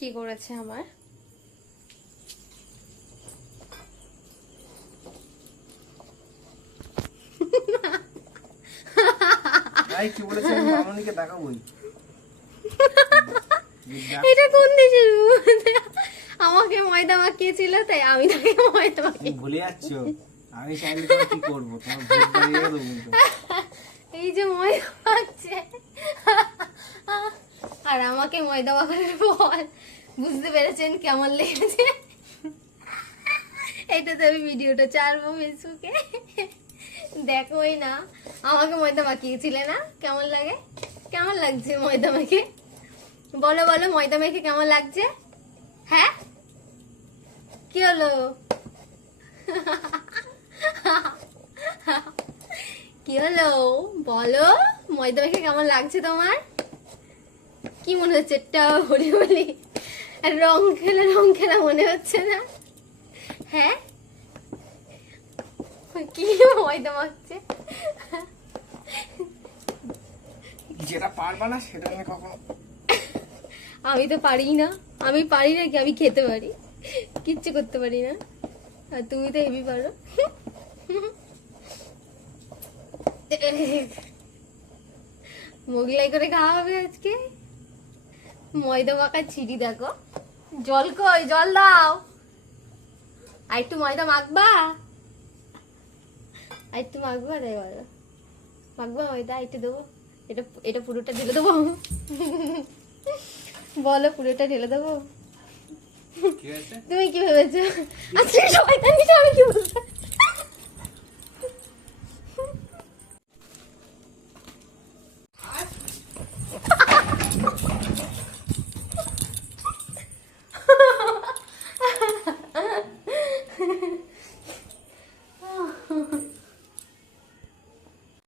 কি করেছে আমার? ভাই কি বলেছে? মামনিকে দেখাবোই। এটা কোন দেশের আমাকে ময়দা মাখিয়েছিল তাই আমি তাকে ময়দা মাখিয়ে ভুলে যাচ্ছ? আমি চাইলে কি করব? তোমার ভোট দাঁড়িয়ে দেবো কিন্তু। এই যে ময়দা মাখছে। আর আমাকে ময়দা মাখানোর পর বুঝতে পেরেছেন কেমন লেগেছে? এটাতে আমি ভিডিওটা ছাড়বো ফেসবুকে। দেখোই না, আমাকে ময়দা মাখিয়েছিলে না? কেমন লাগে? কেমন লাগছে ময়দা মেখে? বলো বলো, ময়দা মেখে কেমন লাগছে? হ্যাঁ? কি হলো? কি হলো? বলো, ময়দা মেখে কেমন লাগছে তোমার? কি মনে হচ্ছে? একটা হলি হলি। আর রং খেলা রং খেলা মনে হচ্ছে না। হ্যাঁ? কি ময়দা মাখছে যেটা পারবা না সেটা আমি কখনো আমি তো পারি না। আমি পারি না কি? আমি খেতে পারি। কিচ্ছু করতে পারি না। আর তুমি তো হেভি পারো। মোগলাই করে খাওয়া হবে আজকে। ময়দা মাখা ছিটি দেখো। জল কই? জল দাও। আর একটু ময়দা মাখবা? আর একটু মাখবা তাই বলো মাখবা ময়দা একটু দেবো। এটা এটা পুরোটা ঢেলে দেবো। বলো পুরোটা ঢেলে দেবো। তুমি কি ভেবেছো? আজকে শয়তানি আমি কি বলব।